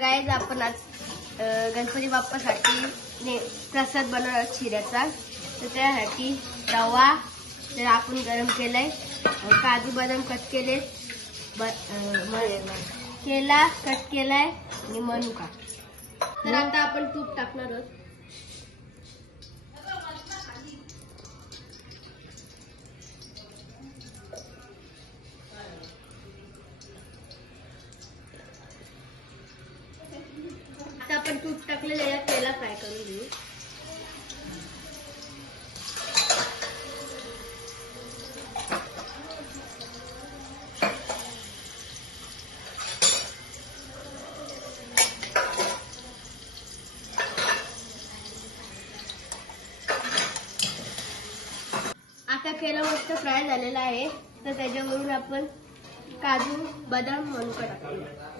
Guys आपण आज गणपती बाप्पासाठी प्रसाद बनवणार शिऱ्याचा। तर त्यासाठी रवा तर आपण गरम केलाय, काजू बदाम कट केले, केला कट केलाय आणि मनुका। तर आता आपण तूप टाकणार आहोत। आता आपण तूप टाकलेलं आहे, तेला फ्राय करून घेऊ। आता केला मस्त फ्राय झालेला आहे, तर त्याच्यावरून आपण काजू बदाम मनुका टाकूया।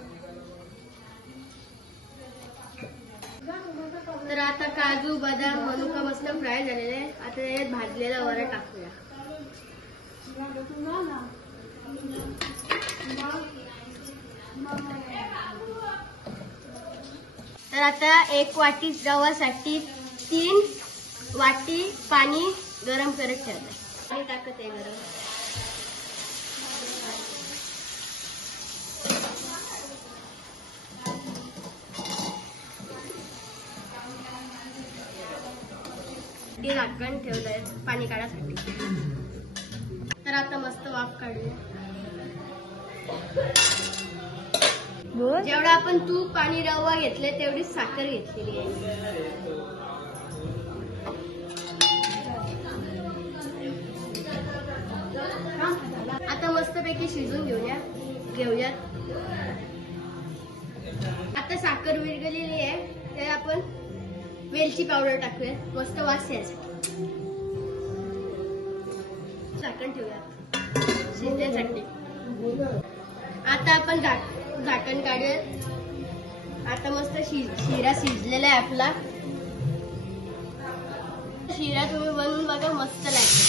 तर आता काजू बदाम मनुका मस्त फ्राय झालेले आहे। आता यात भाजलेला वडा टाकूया। तर आता 1 वाटी रवासाठी 3 वाटी पाणी गरम करत ठेवलंय। पाणी टाकत आहे गरम। ते झाकण ठेवलंय पाणी काढायसाठी। तर आता मस्त वाफ काढूया। जेवढा आपण तूप आणि रवा घेतले तेवढीच साखर घेतलेली आहे। आता मस्तपैकी शिजून घेऊयात। आता साखर विरघळलेली आहे, तर आपण वेलची पावडर टाकूया मस्त वास यायसाठी। झाकण ठेवूयात शिजण्यासाठी। आता आपण झाकण काढूयात। आता मस्त शिरा शिजलेला आहे आपला। शिरा तुम्ही बनवून बघा, मस्त लागेल।